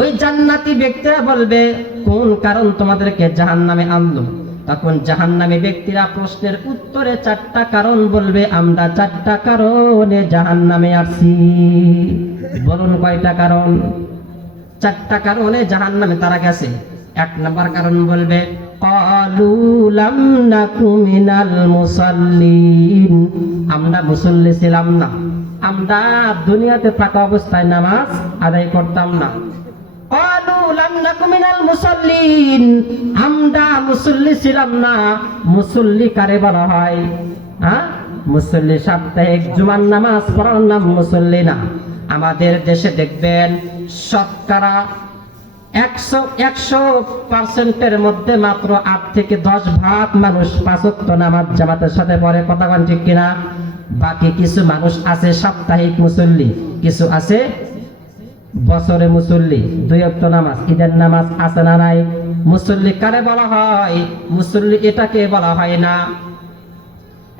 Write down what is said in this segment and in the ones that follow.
ওই জান্নাতি ব্যক্তিরা বলবে, কোন কারণ তোমাদেরকে জাহান্নামে আনলো? তখন জাহান্নামী ব্যক্তিরা প্রশ্নের উত্তরে 4টা কারণ বলবে, আমরা 4টা কারণে জাহান্নামে আসছি। বলুন কয়টা কারণ? 4টা কারণে জাহান্নামে তারা গেছে। 1 নম্বর কারণ বলবে, ক্বালু লাম নাকু মিনাল মুসাল্লিন, আমরা মুসল্লি ছিলাম না, আমরা দুনিয়াতে থাকা অবস্থায় নামাজ আদায় করতাম না। ক্বালু লাম নাকু মিনাল মুসাল্লিন, আমরা মুসল্লি ছিলাম না। মুসল্লি কারে বলা হয়? মুসল্লি সাপ্তাহিক জুমার নামাজ পড়ার নাম মুসল্লি না। আমাদের দেশে দেখবেন শতকরা 100% মধ্যে মাত্র 8 থেকে 10 ভাগ মানুষ 5 ওয়াক্ত নামাজ জামাতের সাথে পড়ে। কথা বলেন ঠিক কিনা? বাকি কিছু মানুষ আছে সাপ্তাহিক মুসল্লি, কিছু আছে বছরে মুসল্লি, 2 ওয়াক্ত নামাজ, ঈদের নামাজ আছে না নাই? মুসল্লি কারে বলা হয়? মুসল্লি এটাকে বলা হয় না।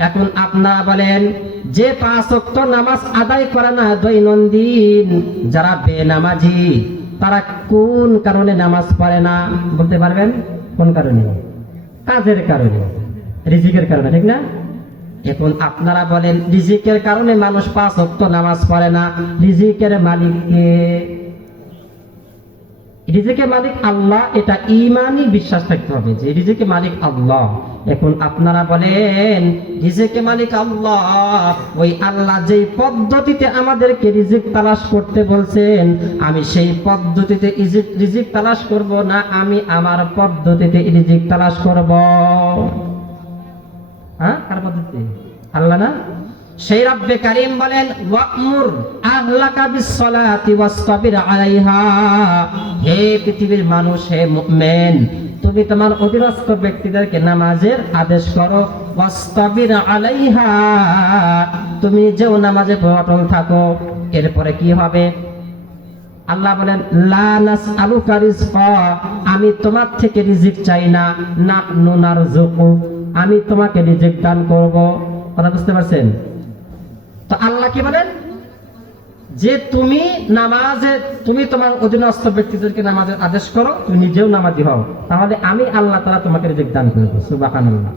এখন আপনারা বলেন, যে 5 ওয়াক্ত নামাজ আদায় করে না দৈনন্দিন, যারা বেনামাজি, তারা কোন কারণে নামাজ পড়ে না? বলতে পারবেন কোন কারণে? কাজের কারণে, রিজিকের কারণে, ঠিক না? এখন আপনারা বলেন, রিজিকের কারণে মানুষ 5 ওয়াক্ত নামাজ পড়ে না, রিজিকের মালিক কে? রিজিকের মালিক আল্লাহ, এটা ঈমানি বিশ্বাস থাকতে হবে যে রিজিকের মালিক আল্লাহ। এখন আপনারা বলেন, রিজিকের মালিক আল্লাহ, ওই আল্লাহ যেই পদ্ধতিতে আমাদেরকে রিজিক তালাশ করতে বলছেন, আমি সেই পদ্ধতিতে রিজিক তালাশ করব না আমি আমার পদ্ধতিতে রিজিক তালাশ করব? কার পদ্ধতি? আল্লাহ না? সেই রব্বে কারীম বলেন, ওয়া'মুর আহলাকা বিস-সালাতি ওয়াসতাবির আলাইহা, হে পৃথিবীর মানুষ, হে মুমিন, তুমি তোমার অধীনস্থ ব্যক্তিদেরকে নামাজের আদেশ করো। ওয়াসতাবির আলাইহা, তুমি নিজেও নামাজে অটল থাকো। এরপরে কি হবে? আল্লাহ বলেন, লা নাসআলুকা রিজকা, আমি তোমার থেকে রিজিক চাই না, নাহনু নারযুকু, আমি তোমাকে রিজিক দান করব। কথা বুঝতে পারছেন? তো আল্লাহ কি বলেন? যে তুমি নামাজে, তুমি তোমার অধীনস্থ ব্যক্তিদেরকে নামাজের আদেশ করো, তুমি নিজেও নামাজি হও, তাহলে আমি আল্লাহ তাআলা তোমাকে রিজিক দান করব। সুবহানাল্লাহ।